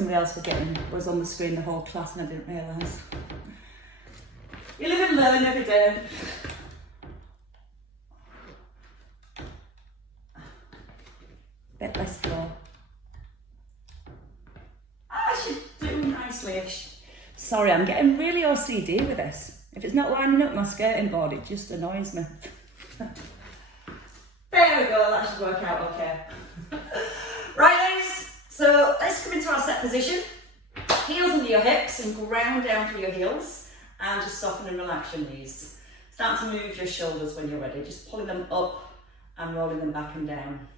somebody else was on the screen the whole class and I didn't realise. You live and learn every day. Bit less floor. She's doing nicely-ish. Sorry, I'm getting really OCD with this. If it's not lining up my skirting board, it just annoys me. There we go, that should work out okay. Right, ladies, so let's come into our set position. Heels under your hips and ground down through your heels and just soften and relax your knees. Start to move your shoulders when you're ready, just pulling them up and rolling them back and down.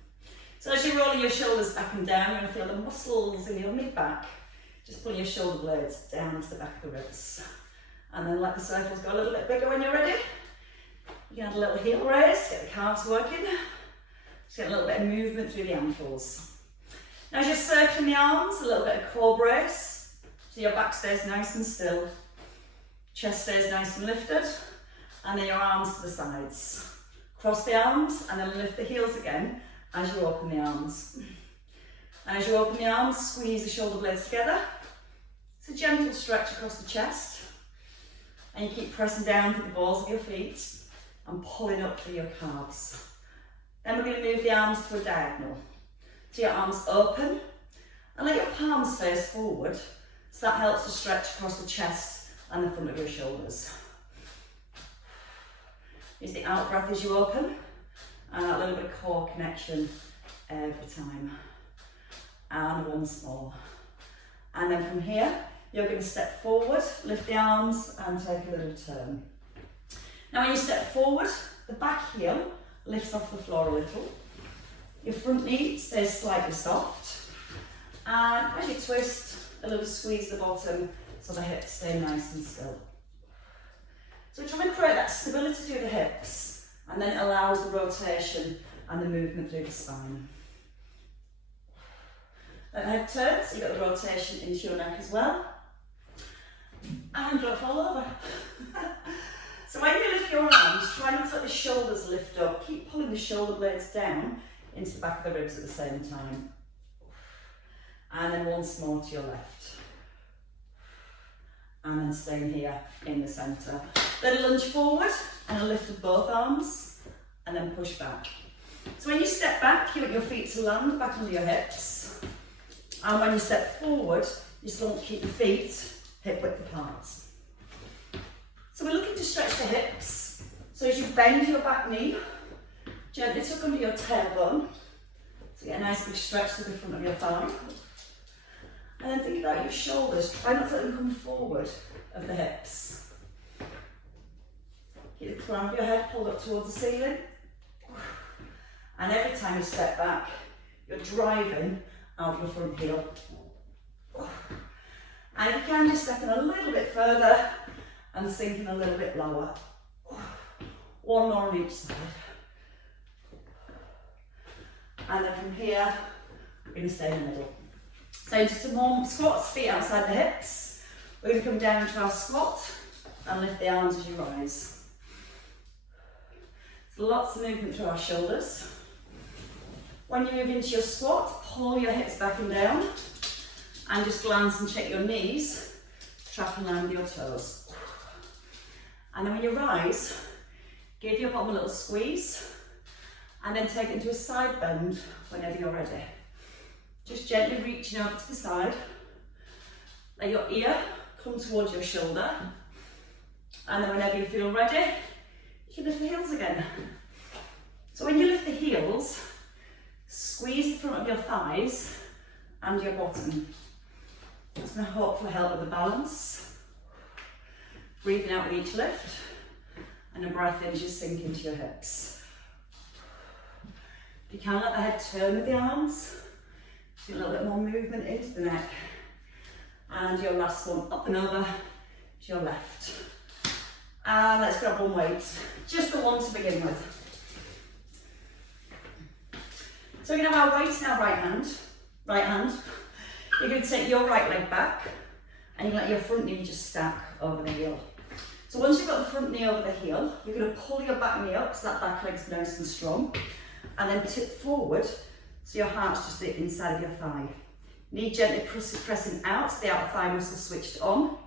So as you're rolling your shoulders back and down, you're going to feel the muscles in your mid-back. Just pull your shoulder blades down to the back of the ribs. And then let the circles go a little bit bigger when you're ready. You can add a little heel raise, get the calves working. Just get a little bit of movement through the ankles. Now as you're circling the arms, a little bit of core brace. So your back stays nice and still. Chest stays nice and lifted. And then your arms to the sides. Cross the arms and then lift the heels again as you open the arms. And as you open the arms, squeeze the shoulder blades together. It's a gentle stretch across the chest. And you keep pressing down through the balls of your feet and pulling up through your calves. Then we're going to move the arms to a diagonal. So your arms open and let your palms face forward. So that helps to stretch across the chest and the front of your shoulders. Use the out breath as you open and that little bit of core connection every time. And once more. And then from here, you're going to step forward, lift the arms and take a little turn. Now when you step forward, the back heel lifts off the floor a little. Your front knee stays slightly soft. And as you twist, a little squeeze the bottom so the hips stay nice and still. So try and create that stability through the hips and then it allows the rotation and the movement through the spine. Let the head turn, so you've got the rotation into your neck as well. And don't fall over. So when you lift your arms, try not to let the shoulders lift up. Keep pulling the shoulder blades down into the back of the ribs at the same time. And then once more to your left. And then staying here in the centre. Then lunge forward and a lift of both arms and then push back. So when you step back, you want your feet to land back under your hips. And when you step forward, you still want to keep the feet hip width apart. So we're looking to stretch the hips. So as you bend your back knee, gently tuck under your tailbone. So get a nice big stretch to the front of your thigh. And then think about your shoulders. Try not to let them come forward of the hips. Keep the crown of your head pulled up towards the ceiling. And every time you step back, you're driving out your front heel. And if you can, just step in a little bit further and sink in a little bit lower. One more on each side. And then from here, we're going to stay in the middle. So into some more squats, feet outside the hips. We're going to come down into our squat and lift the arms as you rise. So lots of movement through our shoulders. When you move into your squat, pull your hips back and down and just glance and check your knees, trap and land your toes. And then when you rise, give your bottom a little squeeze and then take it into a side bend whenever you're ready. Just gently reaching over to the side. Let your ear come towards your shoulder. And then whenever you feel ready, you can lift the heels again. So when you lift the heels, squeeze the front of your thighs and your bottom. That's going to hopefully help with the balance. Breathing out with each lift. And a breath in, just sink into your hips. You can let the head turn with the arms. Get a little bit more movement into the neck. And your last one, up and over to your left. And let's grab one weight. Just the one to begin with. So we're going to have our weight in our right hand. You're going to take your right leg back and you let your front knee just stack over the heel. So once you've got the front knee over the heel, you're going to pull your back knee up so that back leg's nice and strong. And then tip forward so your heart's just the inside of your thigh. Knee gently pressing out, the outer thigh muscle switched on.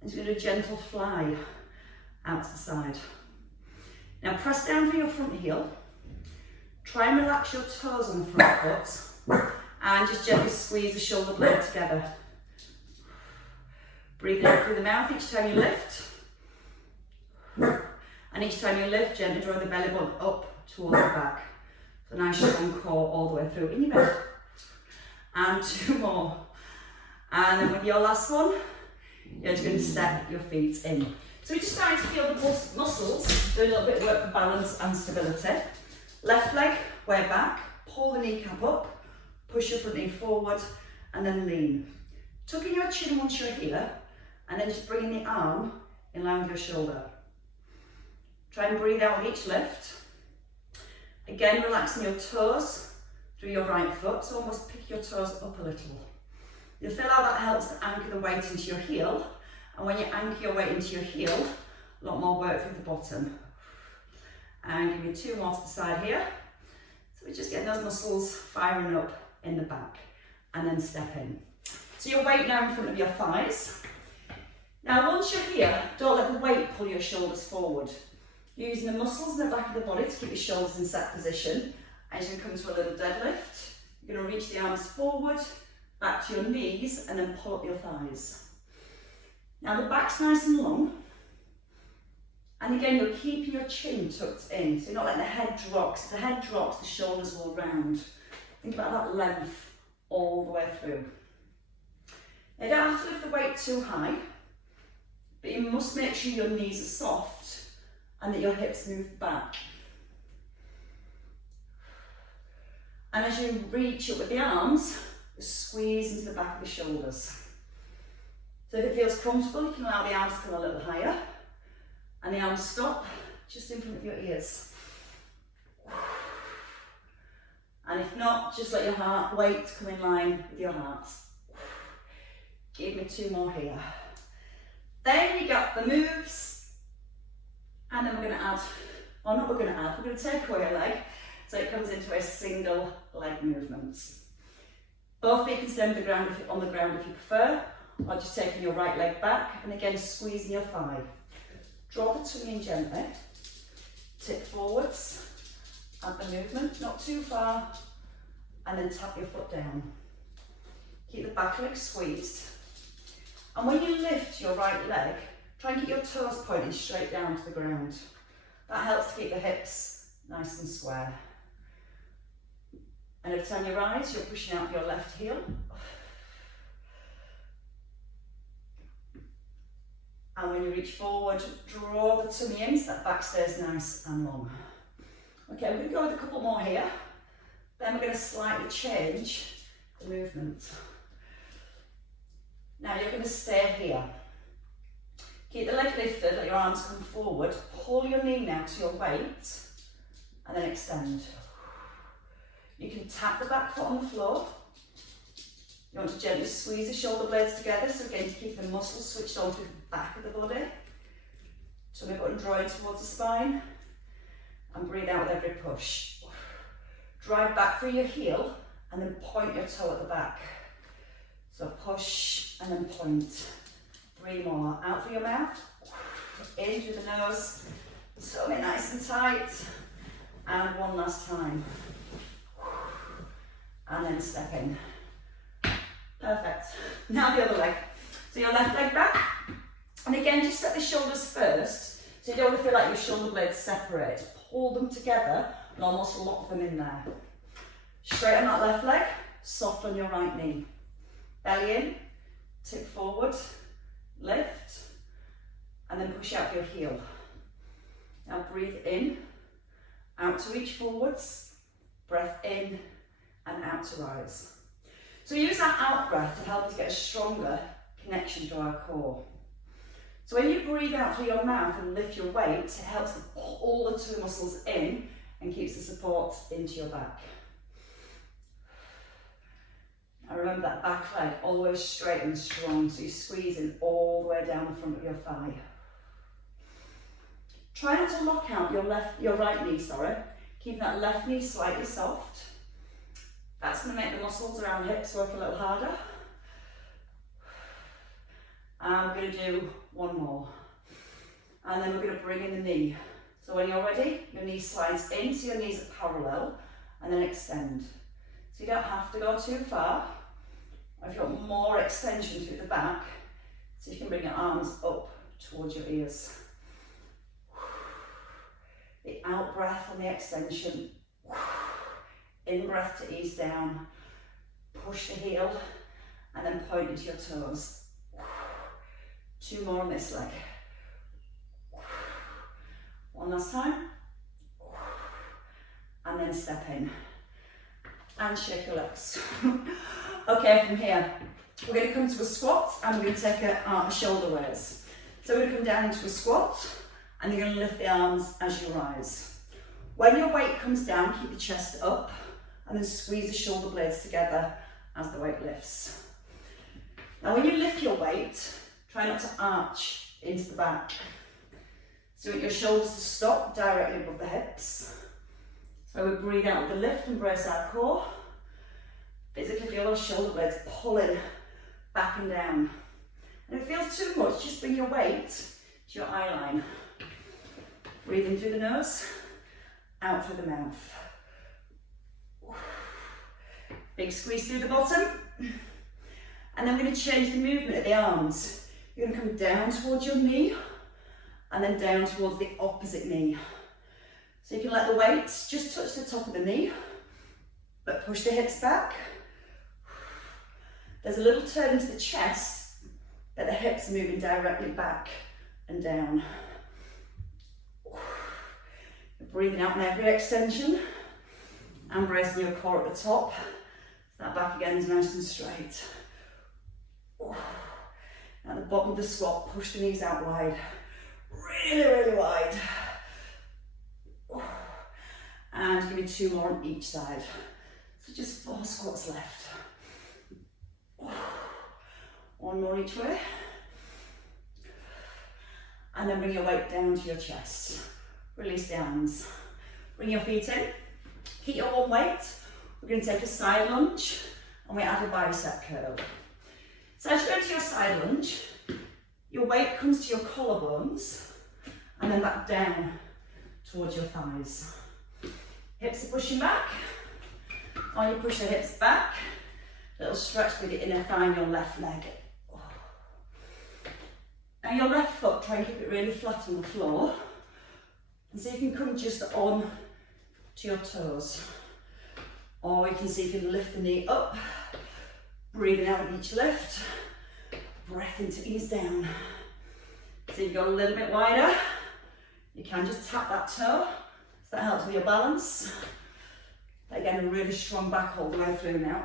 And you're going to do a gentle fly out to the side. Now press down for your front heel. Try and relax your toes on the front foot. And just gently squeeze the shoulder blade together. Breathe in through the mouth each time you lift. And each time you lift, gently draw the belly button up towards the back. So nice strong core all the way through in your bed. And 2 more. And then with your last one, you're just going to step your feet in. So we're just starting to feel the muscles, do a little bit of work for balance and stability. Left leg, way back, pull the kneecap up, push your front knee forward, and then lean. Tucking your chin once you're here, and then just bringing the arm in line with your shoulder. Try and breathe out with each lift. Again, relaxing your toes through your right foot, so almost pick your toes up a little. You'll feel how that helps to anchor the weight into your heel, and when you anchor your weight into your heel, a lot more work through the bottom. And give me 2 more to the side here. So we're just getting those muscles firing up in the back, and then step in. So your weight now in front of your thighs. Now once you're here, don't let the weight pull your shoulders forward. You're using the muscles in the back of the body to keep your shoulders in set position. And you're going to come to a little deadlift. You're going to reach the arms forward, back to your knees, and then pull up your thighs. Now the back's nice and long. And again, you're keeping your chin tucked in, so you're not letting the head drop. If the head drops, the shoulders will round. Think about that length all the way through. Now you don't have to lift the weight too high, but you must make sure your knees are soft and that your hips move back. And as you reach up with the arms, squeeze into the back of the shoulders. So if it feels comfortable, you can allow the arms to come a little higher, and the arms stop just in front of your ears. And if not, just let your heart weight come in line with your heart. Give me 2 more here. Then you got the moves, and then we're going to add, or not we're going to add, we're going to take away a leg, so it comes into a single leg movement. Both feet can stay on the ground if you prefer, or just taking your right leg back, and again squeezing your thigh. Draw the tummy in gently, tip forwards, add the movement, not too far, and then tap your foot down. Keep the back leg squeezed. And when you lift your right leg, try and keep your toes pointing straight down to the ground. That helps to keep the hips nice and square. And every time you rise, you're pushing out your left heel. And when you reach forward, draw the tummy in so that back stays nice and long. Okay, we're going to go with a couple more here. Then we're going to slightly change the movement. Now you're going to stay here. Keep the leg lifted, let your arms come forward. Pull your knee now to your weight, and then extend. You can tap the back foot on the floor. You want to gently squeeze the shoulder blades together, so again to keep the muscles switched on through the back of the body. Tummy button drawing towards the spine, and breathe out with every push. Drive back through your heel, and then point your toe at the back. So push, and then point. 3 more. Out through your mouth, in through the nose, tummy nice and tight, and 1 last time. And then step in. Perfect. Now the other leg. So your left leg back, and again just set the shoulders first, so you don't want to feel like your shoulder blades separate. Pull them together and almost lock them in there. Straight on that left leg, soft on your right knee. Belly in, tip forward, lift, and then push out your heel. Now breathe in, out to reach forwards, breath in and out to rise. So we use that out breath to help us get a stronger connection to our core. So when you breathe out through your mouth and lift your weight, it helps to pull all the 2 muscles in and keeps the support into your back. Now remember that back leg always straight and strong, so you're squeezing all the way down the front of your thigh. Try not to lock out your right knee, keeping that left knee slightly soft. That's going to make the muscles around the hips work a little harder. I'm going to do one more. And then we're going to bring in the knee. So when you're ready, your knee slides in, so your knees are parallel, and then extend. So you don't have to go too far. If you want more extension through the back, so you can bring your arms up towards your ears. The out breath on the extension. In breath to ease down. Push the heel, and then point into your toes. 2 more on this leg. One last time. And then step in. And shake your legs. Okay, from here, we're going to come to a squat and we're going to take a shoulder raise. So we're going to come down into a squat and you're going to lift the arms as you rise. When your weight comes down, keep the chest up and then squeeze the shoulder blades together as the weight lifts. Now when you lift your weight, try not to arch into the back. So you want your shoulders to stop directly above the hips. So we breathe out with the lift and brace our core. Physically feel those shoulder blades pulling back and down. And if it feels too much, just bring your weight to your eye line. Breathe in through the nose, out through the mouth. Big squeeze through the bottom. And then we're going to change the movement of the arms. You're going to come down towards your knee and then down towards the opposite knee. So you can let the weight just touch the top of the knee, but push the hips back. There's a little turn into the chest, but the hips are moving directly back and down. Breathing out on every extension and bracing your core at the top. So that back again is nice and straight. At the bottom of the squat, push the knees out wide. Really, really wide. And give me 2 more on each side. So just 4 squats left. 1 more each way. And then bring your weight down to your chest. Release the arms. Bring your feet in. Keep your one weight. We're going to take a side lunge and we add a bicep curl. So as you go into your side lunge, your weight comes to your collarbones and then back down towards your thighs. Hips are pushing back. While you push the hips back, a little stretch with your inner thigh and your left leg. Now your left foot, try and keep it really flat on the floor. And so you can come just on to your toes. Or you can see if you can lift the knee up, breathing out with each lift, breath in to ease down. So you go a little bit wider, you can just tap that toe, so that helps with your balance. Again, a really strong back all the way through now.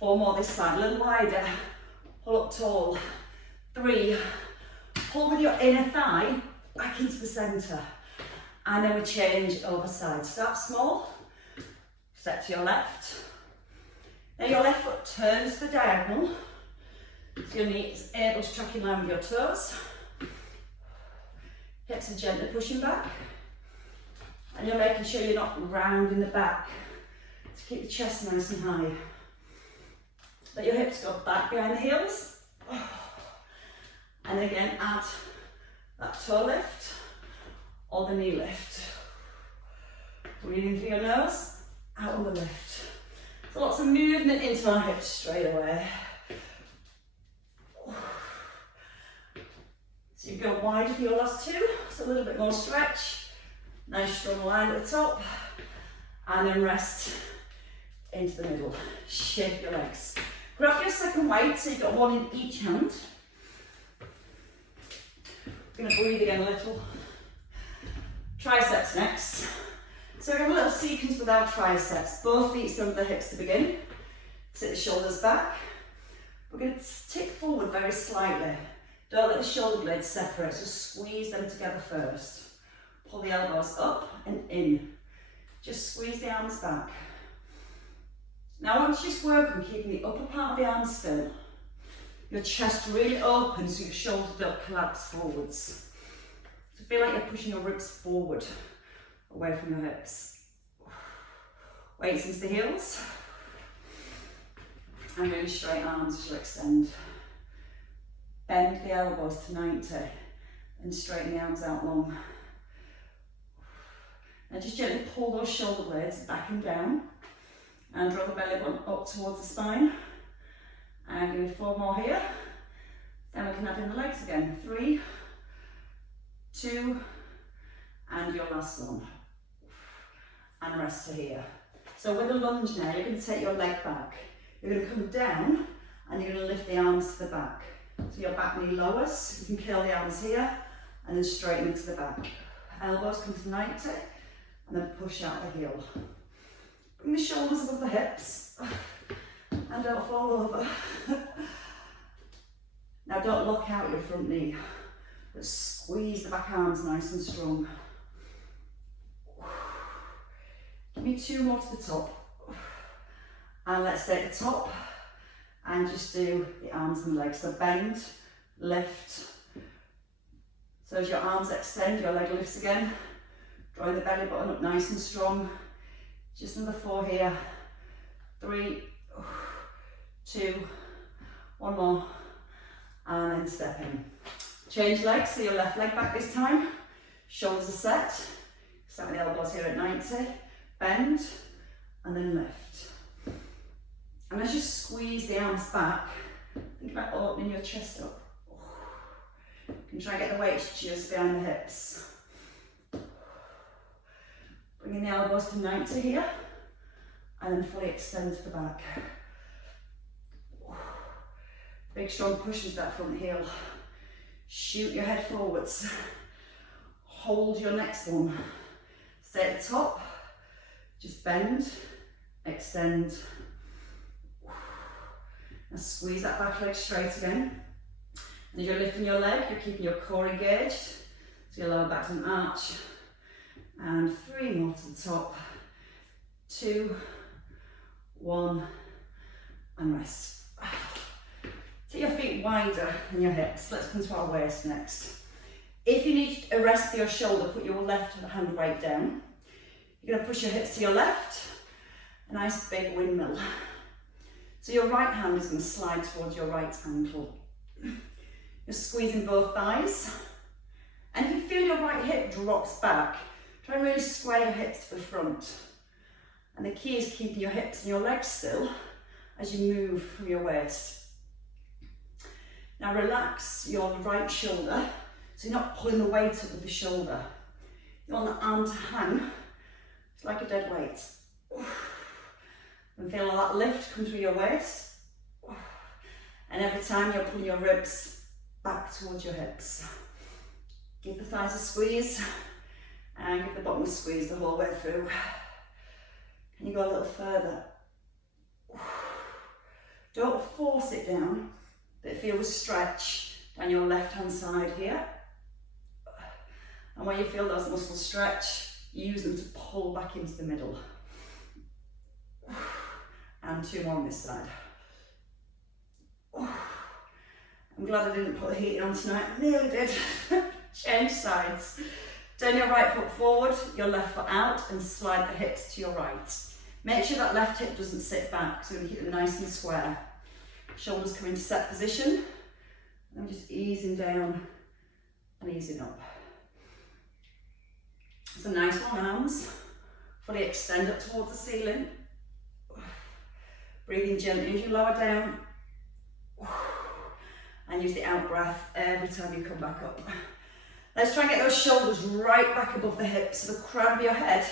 4 more this side, a little wider, pull up tall. 3, pull with your inner thigh back into the centre. And then we change over side. Start small, step to your left. Now your left foot turns to the diagonal, so your knee is able to track in line with your toes. Hips are gently pushing back. And you're making sure you're not rounding the back to keep the chest nice and high. Let your hips go back behind the heels. And again, add that toe lift or the knee lift. Breathing through your nose, out on the lift. So lots of movement into our hips straight away. So you go wide for your last 2, so a little bit more stretch. Nice strong line at the top. And then rest into the middle. Shake your legs. Grab your second weight, so you've got 1 in each hand. We're going to breathe again a little. Triceps next. So we have a little sequence with our triceps. Both feet under the hips to begin. Sit the shoulders back. We're going to tick forward very slightly. Don't let the shoulder blades separate, just squeeze them together first. Pull the elbows up and in. Just squeeze the arms back. Now I want you to just work on keeping the upper part of the arms still. Your chest really open so your shoulders don't collapse forwards. So feel like you're pushing your ribs forward, away from your hips. Weights into the heels. And really straight arms as you extend. Bend the elbows to 90 and straighten the arms out long. Now just gently pull those shoulder blades back and down and draw the belly button up towards the spine. And give me 4 more here. Then we can add in the legs again. 3, 2, and your last one. And rest to here. So with a lunge now, you're going to take your leg back. You're going to come down and you're going to lift the arms to the back. So your back knee lowers, you can curl the arms here and then straighten into the back. Elbows come to 90 and then push out the heel. Bring the shoulders above the hips and don't fall over. Now don't lock out your front knee, but squeeze the back arms nice and strong. Give me 2 more to the top. And let's take the top and just do the arms and legs. So bend, lift. So as your arms extend, your leg lifts again. Drawing the belly button up nice and strong. Just another 4 here. 3, 2, 1 more. And then step in. Change legs, so your left leg back this time. Shoulders are set. Start with the elbows here at 90. Bend, and then lift. And as you squeeze the arms back, think about opening your chest up. You can try and get the weight just behind the hips. Bringing the elbows to 90 here, and then fully extend to the back. Big strong push into that front heel. Shoot your head forwards. Hold your next one. Stay at the top. Just bend, extend. And squeeze that back leg straight again. And as you're lifting your leg, you're keeping your core engaged. So your lower back's an arch. And 3 more to the top. 2, 1, and rest. Take your feet wider than your hips. Let's come to our waist next. If you need a rest for your shoulder, put your left hand weight down. You're going to push your hips to your left. A nice big windmill. So your right hand is going to slide towards your right ankle. You're squeezing both thighs. And if you feel your right hip drops back, try and really square your hips to the front. And the key is keeping your hips and your legs still as you move from your waist. Now relax your right shoulder, so you're not pulling the weight up with the shoulder. You want the arm to hang, it's like a dead weight. And feel that lift come through your waist. And every time you're pulling your ribs back towards your hips. Give the thighs a squeeze, and give the bottom a squeeze the whole way through. Can you go a little further? Don't force it down, but feel the stretch down your left hand side here. And when you feel those muscles stretch, use them to pull back into the middle. And 2 more on this side. I'm glad I didn't put the heating on tonight. Nearly did. Change sides. Turn your right foot forward, your left foot out, and slide the hips to your right. Make sure that left hip doesn't sit back, so we keep them nice and square. Shoulders come into set position. And just easing down and easing up. So nice long arms. Fully extend up towards the ceiling. Breathing gently as you lower down. And use the out breath every time you come back up. Let's try and get those shoulders right back above the hips so the crown of your head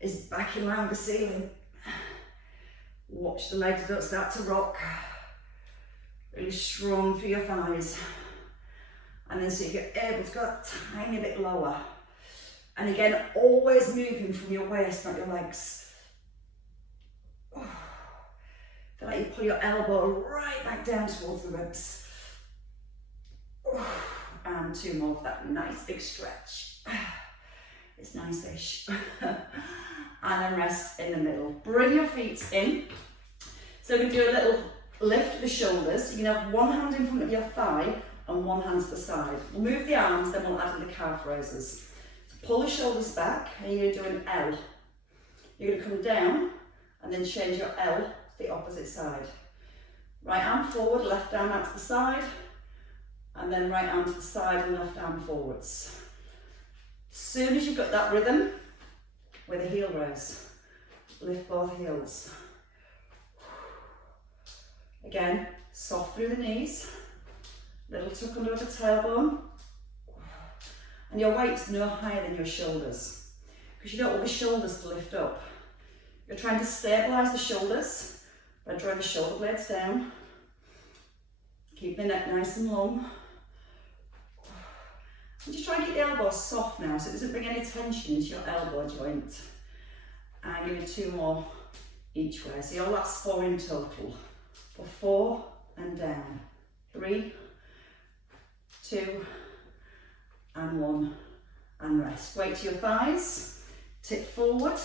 is back in line with the ceiling. Watch the legs don't start to rock. Really strong through your thighs. And then so you get able to go a tiny bit lower. And again, always moving from your waist, not your legs. Feel like you pull your elbow right back down towards the ribs. And 2 more of that nice big stretch. It's nice-ish. And then rest in the middle. Bring your feet in. So we're going to do a little lift of the shoulders. You can have one hand in front of your thigh and one hand to the side. We'll move the arms, then we'll add in the calf raises. So pull the shoulders back and you're going to do an L. You're going to come down and then change your L to the opposite side. Right arm forward, left arm out to the side, and then right arm to the side and left arm forwards. As soon as you've got that rhythm with a heel raise, lift both heels. Again, soft through the knees, little tuck under the tailbone, and your weight's no higher than your shoulders, because you don't want the shoulders to lift up. You're trying to stabilise the shoulders by drawing the shoulder blades down. Keep the neck nice and long. And just try and keep the elbows soft now so it doesn't bring any tension into your elbow joint. And give it 2 more each way. So your last 4 in total. For 4 and down. 3, 2, and 1, and rest. Weight to your thighs, tip forward,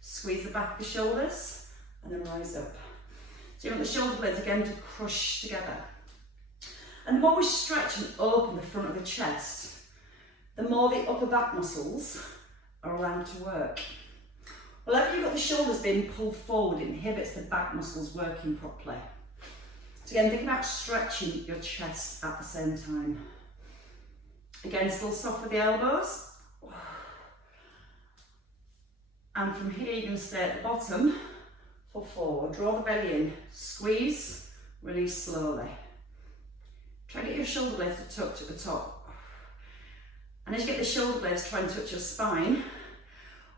squeeze the back of the shoulders, and then rise up. So you want the shoulder blades again to crush together. And the more we stretch and open the front of the chest, the more the upper back muscles are allowed to work. Whenever you've got the shoulders being pulled forward, it inhibits the back muscles working properly. So again, think about stretching your chest at the same time. Again, still soft with the elbows. And from here, you're going to stay at the bottom for 4. Draw the belly in, squeeze, release slowly. Try to get your shoulder blades to touch at the top. And as you get the shoulder blades try and touch your spine,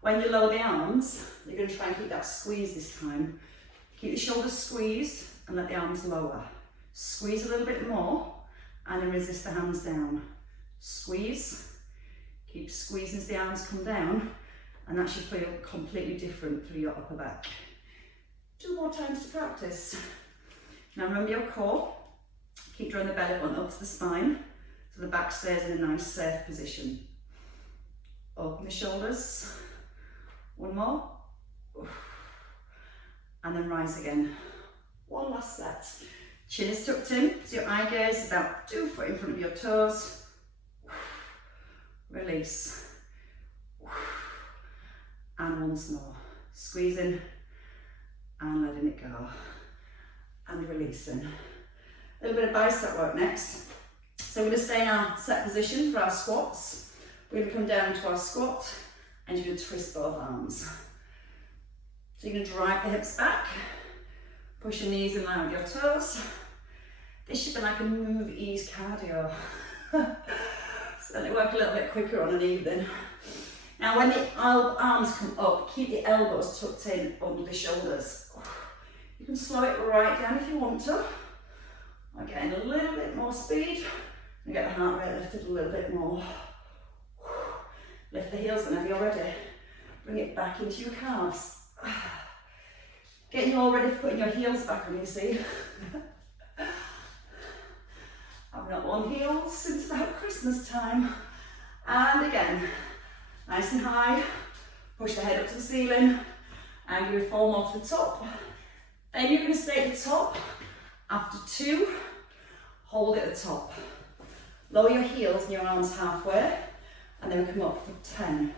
when you lower the arms, you're going to try and keep that squeeze this time. Keep the shoulders squeezed and let the arms lower. Squeeze a little bit more and then resist the hands down. Squeeze, keep squeezing as the arms come down, and that should feel completely different through your upper back. 2 more times to practice. Now remember your core. Keep drawing the belly button up to the spine so the back stays in a nice safe position. Open the shoulders. 1 more. And then rise again. 1 last set. Chin is tucked in, so your eye gaze is about 2 foot in front of your toes. Release. And once more. Squeezing and letting it go. And releasing. A little bit of bicep work next. So we're going to stay in our set position for our squats. We're going to come down to our squat and you're going to twist both arms. So you're going to drive the hips back, push your knees in line with your toes. This should be like a move ease cardio. So let it work a little bit quicker on an evening. Now when the arms come up, keep the elbows tucked in under the shoulders. You can slow it right down if you want to. Again, a little bit more speed. And get the heart rate lifted a little bit more. Lift the heels whenever you're ready. Bring it back into your calves. Getting you all ready for putting your heels back on, you see. I've not worn heels since about Christmas time. And again, nice and high. Push the head up to the ceiling and give a 4 more to the top. Then you're going to stay at the top. After 2, hold at the top. Lower your heels and your arms halfway, and then come up for 10,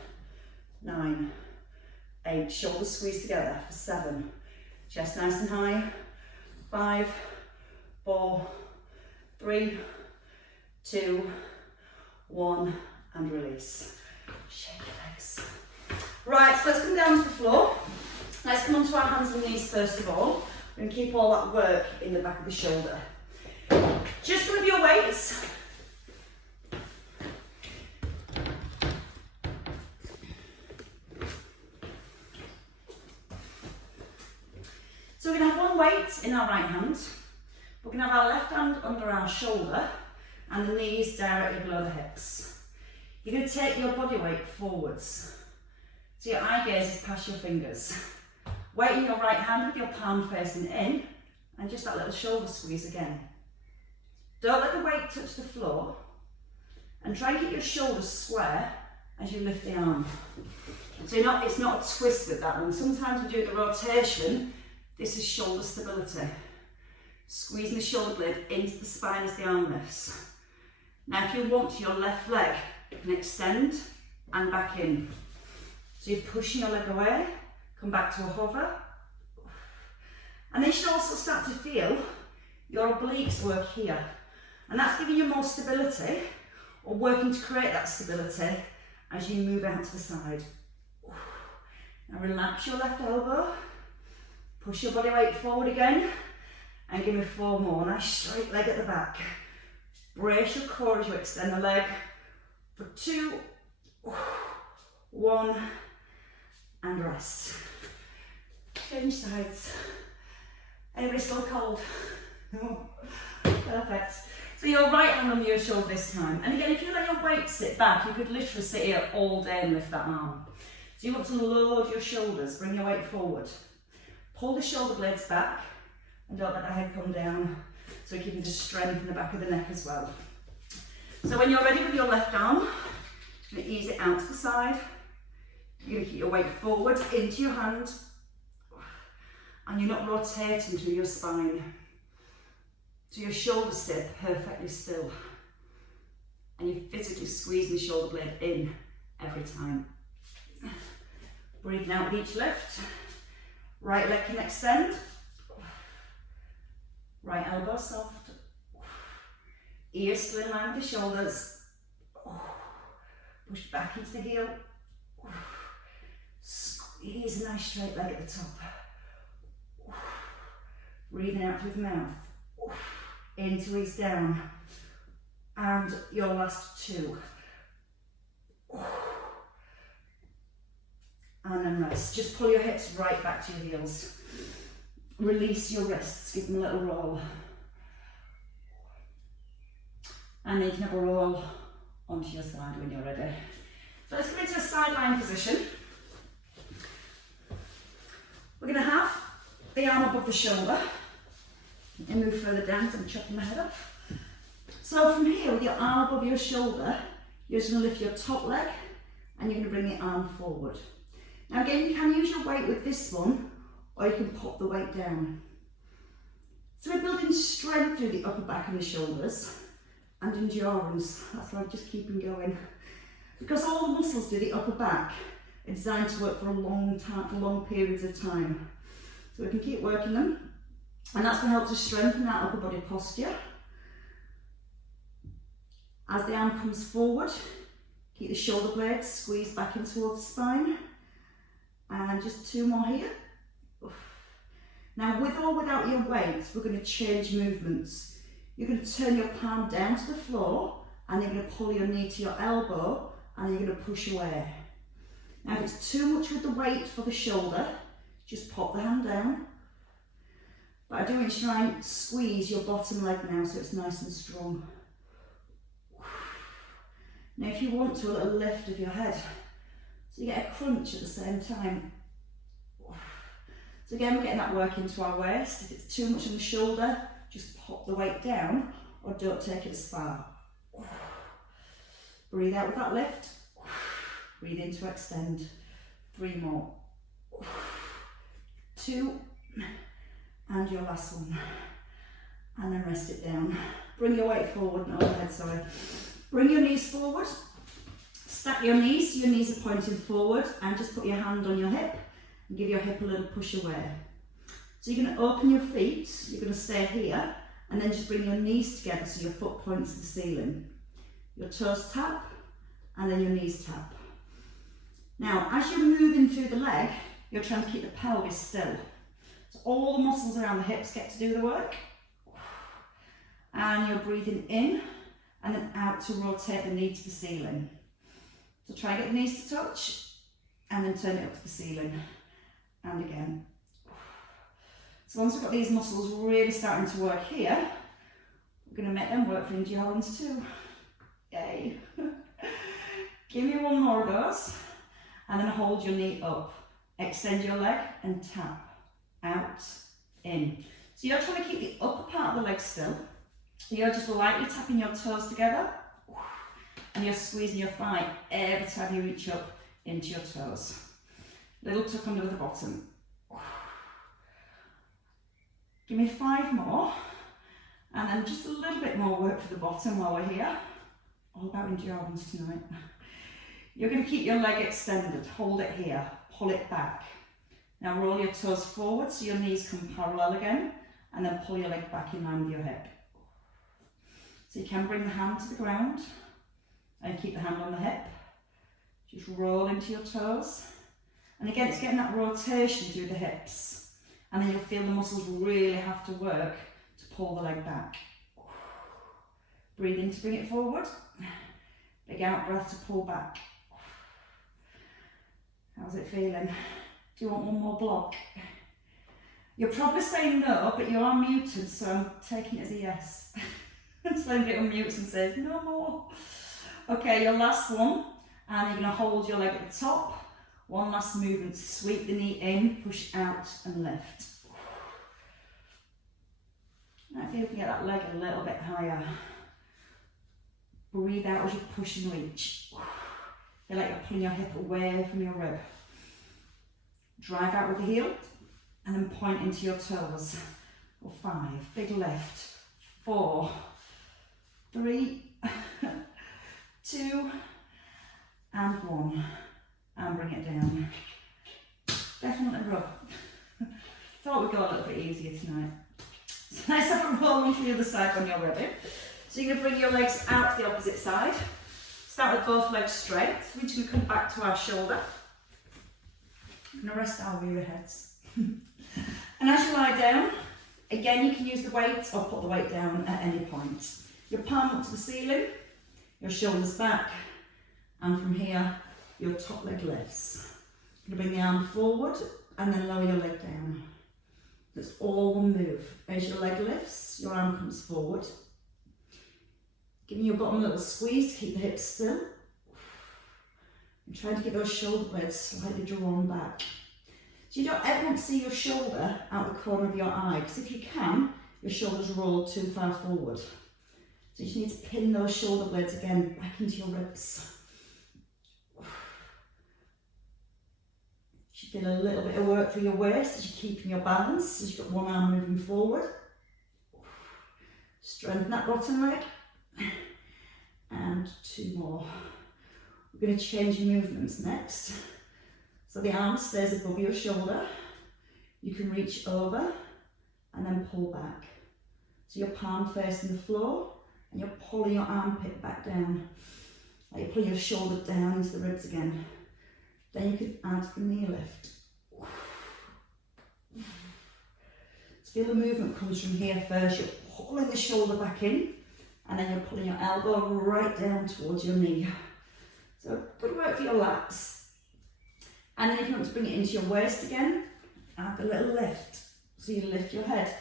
9, 8, shoulders squeeze together for 7, chest nice and high, 5, 4, 3, 2, 1, and release. Shake your legs. Right, so let's come down to the floor. Let's come onto our hands and knees first of all. We're going to keep all that work in the back of the shoulder. Just with your weights. So we're going to have 1 weight in our right hand. We're going to have our left hand under our shoulder and the knees directly below the hips. You're going to take your body weight forwards. So your eye gaze is past your fingers. Weight in your right hand with your palm facing in, and just that little shoulder squeeze again. Don't let the weight touch the floor, and try and keep your shoulders square as you lift the arm. So it's not a twist with that one. Sometimes we do the rotation. This is shoulder stability. Squeezing the shoulder blade into the spine as the arm lifts. Now if you want to, your left leg can extend and back in. So you're pushing your leg away. Come back to a hover, And then you should also start to feel your obliques work here. And that's giving you more stability, or working to create that stability as you move out to the side. Now relax your left elbow, push your body weight forward again, and give me 4 more. Nice straight leg at the back. Brace your core as you extend the leg for 2, 1, and rest. Change sides. Anybody still cold? No. Perfect. So your right hand on your shoulder this time. And again, if you let your weight sit back, you could literally sit here all day and lift that arm. So you want to load your shoulders, bring your weight forward. Pull the shoulder blades back and don't let the head come down. So you're keeping the strength in the back of the neck as well. So when you're ready with your left arm, you're going to ease it out to the side. You're going to keep your weight forward into your hand. And you're not rotating through your spine. So your shoulders stay perfectly still. And you're physically squeezing the shoulder blade in every time. Breathing out with each lift. Right leg can extend. Right elbow soft. Ears still in line with the shoulders. Push back into the heel. Squeeze a nice straight leg at the top. Breathing out through the mouth. In to ease down. And your last 2. And then rest. Just pull your hips right back to your heels. Release your wrists, give them a little roll. And then you can have a roll onto your side when you're ready. So let's come into a sideline position. We're going to have the arm above the shoulder and move further down so I'm chopping my head off. So from here, with your arm above your shoulder, you're just going to lift your top leg and you're going to bring the arm forward. Now again, you can use your weight with this one, or you can pop the weight down. So we're building strength through the upper back and the shoulders, and endurance. That's why I'm just keeping going. Because all the muscles through the upper back are designed to work for a long time, for long periods of time. So we can keep working them, and that's going to help to strengthen that upper body posture. As the arm comes forward, keep the shoulder blades squeezed back in towards the spine. And just 2 more here. Now with or without your weight, we're going to change movements. You're going to turn your palm down to the floor, and you're going to pull your knee to your elbow, and you're going to push away. Now if it's too much with the weight for the shoulder, just pop the hand down. But I do want you to try and squeeze your bottom leg now so it's nice and strong. Now if you want to, a little lift of your head. So you get a crunch at the same time. So again, we're getting that work into our waist. If it's too much on the shoulder, just pop the weight down, or don't take it as far. Breathe out with that lift. Breathe in to extend. 3 more. 2. And your last one. And then rest it down. Bring your weight forward, not overhead, sorry. Bring your knees forward. Stack your knees, so your knees are pointing forward, and just put your hand on your hip and give your hip a little push away. So you're going to open your feet, you're going to stay here, and then just bring your knees together so your foot points to the ceiling. Your toes tap, and then your knees tap. Now, as you're moving through the leg, you're trying to keep the pelvis still. So all the muscles around the hips get to do the work. And you're breathing in, and then out to rotate the knee to the ceiling. So try and get the knees to touch, and then turn it up to the ceiling, and again. So once we've got these muscles really starting to work here, we're going to make them work for endurance too. Yay. Give me 1 more of those, and then hold your knee up. Extend your leg and tap, out, in. So you're trying to keep the upper part of the leg still. You're just lightly tapping your toes together, and you're squeezing your thigh every time you reach up into your toes. Little tuck under the bottom. Give me 5 more, and then just a little bit more work for the bottom while we're here. All about endurance tonight. You're going to keep your leg extended, hold it here, pull it back, Now roll your toes forward so your knees come parallel again, and then pull your leg back in line with your hip. So you can bring the hand to the ground and keep the hand on the hip. Just roll into your toes. And again, it's getting that rotation through the hips. And then you'll feel the muscles really have to work to pull the leg back. Breathe in to bring it forward. Big out breath to pull back. How's it feeling? Do you want one more block? You're probably saying no, but you are muted, so I'm taking it as a yes. So it unmutes and says no more. Okay, your last one, and you're going to hold your leg at the top. One last movement, sweep the knee in, push out and lift. Now if you can get that leg a little bit higher. Breathe out as you push and reach. Feel like you're pulling your hip away from your rib. Drive out with the heel and then point into your toes. For 5, big lift. 4, 3, 2, and 1. And bring it down. Definitely rub. Thought we'd go a little bit easier tonight. So let's have a roll onto the other side when you're ready. So you're going to bring your legs out to the opposite side. Start with both legs straight. We're just going to come back to our shoulder. I'm going to rest our weary heads. And as you lie down, again you can use the weight or put the weight down at any point. Your palm up to the ceiling, your shoulders back, and from here your top leg lifts. You're going to bring the arm forward and then lower your leg down. That's all one move. As your leg lifts, your arm comes forward. Giving your bottom a little squeeze to keep the hips still. And trying to get those shoulder blades slightly drawn back. So you don't ever want to see your shoulder out the corner of your eye, because if you can, your shoulders roll too far forward. So you just need to pin those shoulder blades again back into your ribs. You feel a little bit of work through your waist as you're keeping your balance, as you've got one arm moving forward. Strengthen that bottom leg. And 2 more. We're going to change your movements next. So the arm stays above your shoulder. You can reach over and then pull back. So your palm facing the floor and you're pulling your armpit back down. Like you're pulling your shoulder down into the ribs again. Then you can add the knee lift. So feel the movement comes from here first. You're pulling the shoulder back in and then you're pulling your elbow right down towards your knee. So good work for your lats. And then if you want to bring it into your waist again, add a little lift. So you lift your head.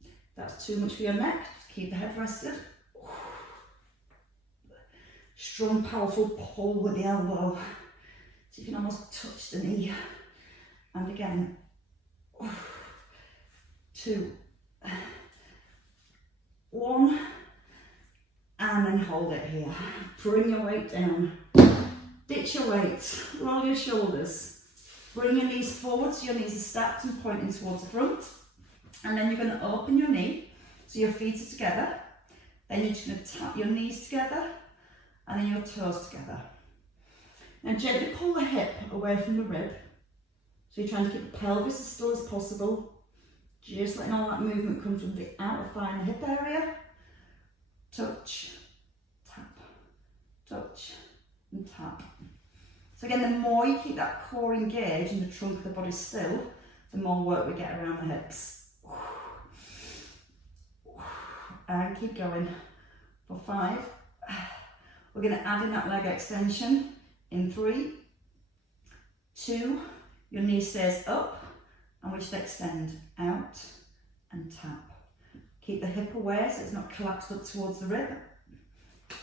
If that's too much for your neck, just keep the head rested. Strong, powerful pull with the elbow. So you can almost touch the knee. And again, 2, 1, and then hold it here. Bring your weight down. Ditch your weight, roll your shoulders. Bring your knees forward so your knees are stacked and pointing towards the front. And then you're going to open your knee so your feet are together. Then you're just going to tap your knees together and then your toes together. Now gently pull the hip away from the rib. So you're trying to keep the pelvis as still as possible. Just letting all that movement come from the outer thigh and the hip area. Touch, tap, touch, and tap. So again, the more you keep that core engaged and the trunk of the body still, the more work we get around the hips. And keep going. For 5, we're going to add in that leg extension in 3, 2, your knee stays up, and we just extend out and tap. Keep the hip away so it's not collapsed up towards the rib.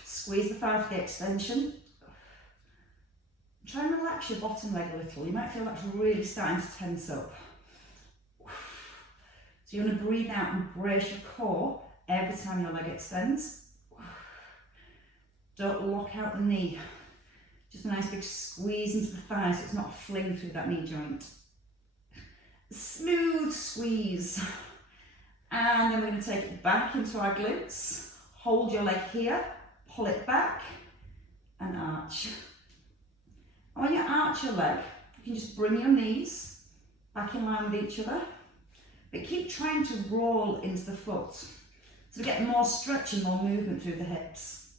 Squeeze the thigh for the extension. Try and relax your bottom leg a little. You might feel that's really starting to tense up. So you want to breathe out and brace your core every time your leg extends. Don't lock out the knee. Just a nice big squeeze into the thigh so it's not a fling through that knee joint. Smooth squeeze. And then we're going to take it back into our glutes. Hold your leg here, pull it back and arch. And when you arch your leg, you can just bring your knees back in line with each other. But keep trying to roll into the foot. So we get more stretch and more movement through the hips.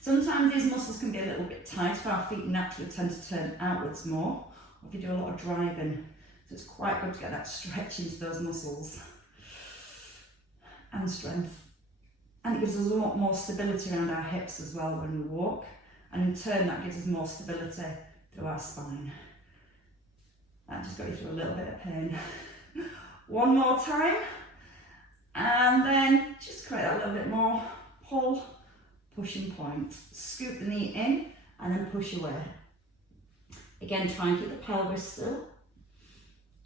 Sometimes these muscles can be a little bit tight if our feet naturally tend to turn outwards more, or if you do a lot of driving. So it's quite good to get that stretch into those muscles and strength. And it gives us a lot more stability around our hips as well when we walk. And in turn, that gives us more stability through our spine. That just got you through a little bit of pain. One more time. And then just create that little bit more pull, pushing point. Scoop the knee in and then push away. Again, try and keep the pelvis still.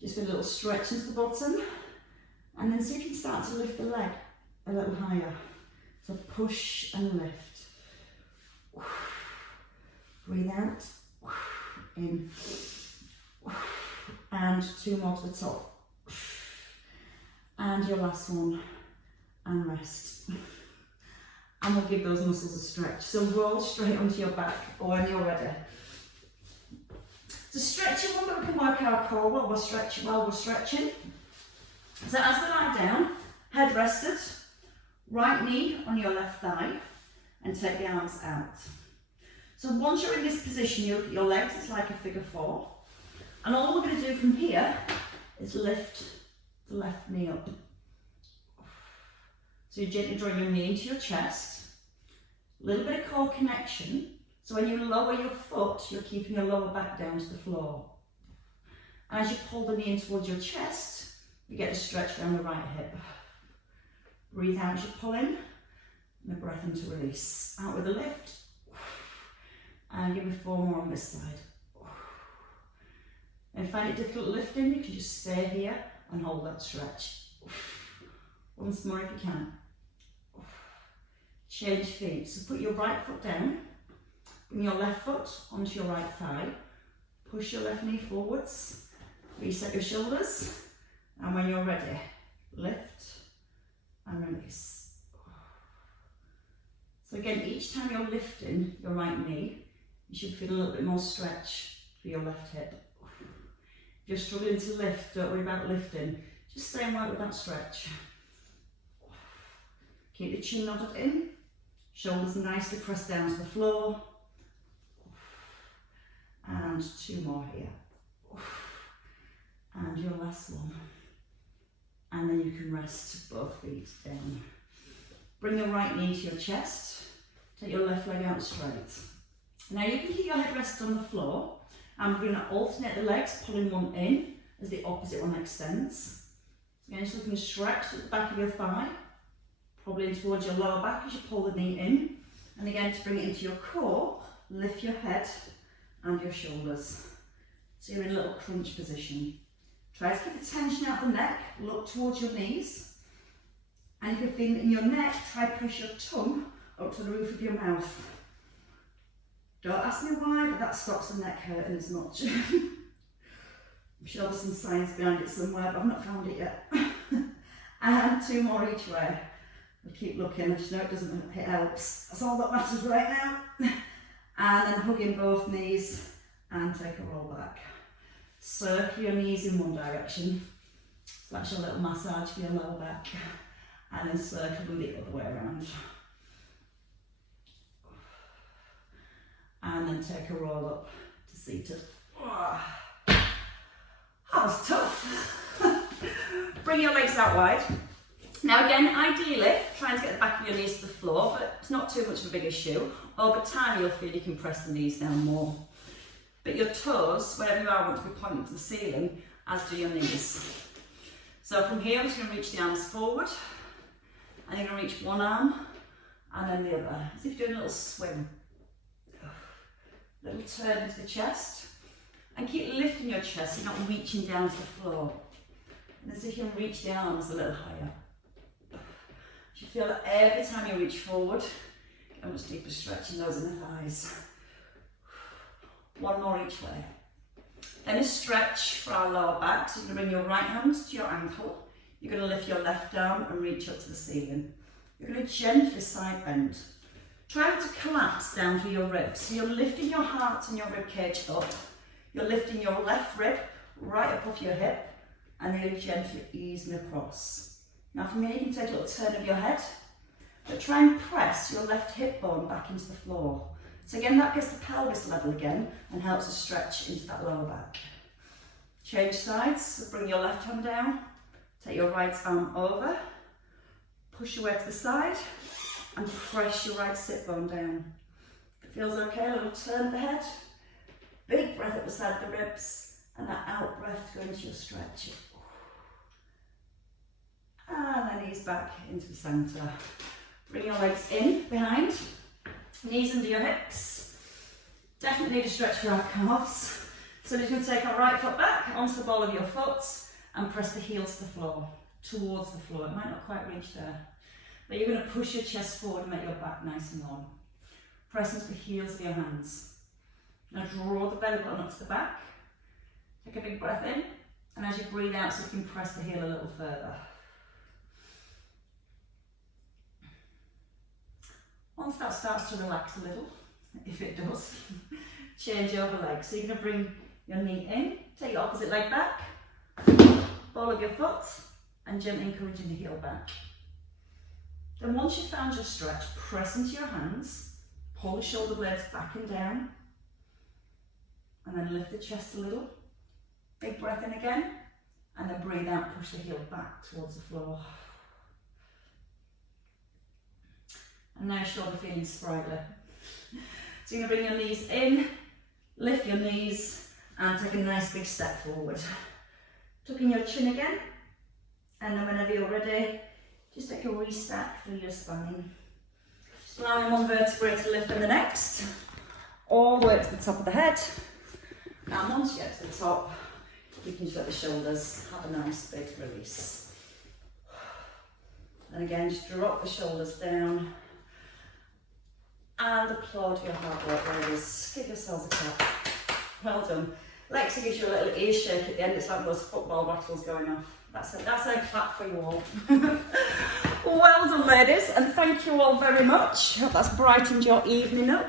Just with a little stretch into the bottom. And then see if you can start to lift the leg a little higher. So push and lift. Breathe out. In. And 2 more to the top. And your last one. And rest. And we'll give those muscles a stretch. So roll straight onto your back or when you're ready. So stretching one, but we can work our core while we're stretching. So as we lie down, head rested, right knee on your left thigh, and take the arms out. So once you're in this position, you look at your legs, it's like a figure 4. And all we're going to do from here is lift the left knee up. So you gently draw your knee into your chest, a little bit of core connection. So when you lower your foot, you're keeping your lower back down to the floor. And as you pull the knee in towards your chest, you get a stretch down the right hip. Breathe out as you pull in, and a breath into release. Out with a lift, and give me 4 more on this side. And if you find it difficult lifting, you can just stay here and hold that stretch. Once more if you can. Change feet, so put your right foot down, bring your left foot onto your right thigh, push your left knee forwards, reset your shoulders, and when you're ready, lift and release. So again, each time you're lifting your right knee, you should feel a little bit more stretch through your left hip. If you're struggling to lift, don't worry about lifting, just stay and work with that stretch. Keep the chin nodded in, shoulders nicely pressed down to the floor. And 2 more here. And your last one. And then you can rest both feet down. Bring the right knee to your chest. Take your left leg out straight. Now you can keep your head rested on the floor. And we're going to alternate the legs, pulling one in as the opposite one extends. So again, just looking to stretch at the back of your thigh. Probably in towards your lower back as you pull the knee in. And again, to bring it into your core, lift your head and your shoulders. So you're in a little crunch position. Try to keep the tension out the neck, look towards your knees. And if you're feeling it in your neck, try to push your tongue up to the roof of your mouth. Don't ask me why, but that stops the neck hurting as much. I'm sure there's some science behind it somewhere, but I've not found it yet. And 2 more each way. We'll keep looking, I just know it helps. That's all that matters right now. And then hug in both knees and take a roll back. Circle your knees in one direction. So that's your little massage for your lower back. And then circle them the other way around. And then take a roll up to seated. That was tough. Bring your legs out wide. Now again, ideally, try to get the back of your knees to the floor, but it's not too much of a big issue. Over time, you'll feel you can press the knees down more. But your toes, wherever you are, want to be pointing to the ceiling, as do your knees. So from here, I'm just going to reach the arms forward, and you're going to reach one arm, and then the other, as if you're doing a little swim. Little turn into the chest, and keep lifting your chest, you're not reaching down to the floor. And as if you can reach the arms a little higher. You feel that every time you reach forward, get a much deeper stretch in those inner thighs. 1 more each way. Then a stretch for our lower back. So you're going to bring your right hand to your ankle. You're going to lift your left arm and reach up to the ceiling. You're going to gently side bend. Try not to collapse down to your ribs. So you're lifting your heart and your rib cage up. You're lifting your left rib right up off your hip and then you're gently easing across. Now from here you can take a little turn of your head, but try and press your left hip bone back into the floor. So again, that gets the pelvis level again and helps us stretch into that lower back. Change sides, so bring your left hand down, take your right arm over, push your way to the side and press your right sit bone down. If it feels okay, a little turn of the head, big breath up the side of the ribs and that out breath to go into your stretch. And then ease back into the centre. Bring your legs in behind, knees under your hips. Definitely need to stretch your calves. So you're going to take our right foot back onto the ball of your foot and press the heel to the floor, towards the floor. It might not quite reach there. But you're going to push your chest forward and make your back nice and long. Press into the heels of your hands. Now draw the belly button up to the back. Take a big breath in. And as you breathe out, so you can press the heel a little further. Once that starts to relax a little, if it does, change over leg. So you're going to bring your knee in, take your opposite leg back, ball of your foot, and gently encouraging the heel back. Then once you've found your stretch, press into your hands, pull the shoulder blades back and down, and then lift the chest a little. Big breath in again, and then breathe out, push the heel back towards the floor. And now shoulder feeling sprightly. So you're going to bring your knees in, lift your knees, and take a nice big step forward. Tuck in your chin again, and then whenever you're ready, just take a restack through your spine. Just allowing one vertebrae to lift and the next, all the way up to the top of the head. And once you get to the top, you can just let the shoulders have a nice big release. And again, just drop the shoulders down. And applaud your hard work, ladies. Give yourselves a clap. Well done. Lexi gives you a little ear shake at the end. It's like those football rattles going off. That's a clap for you all. Well done, ladies, and thank you all very much. Hope that's brightened your evening up.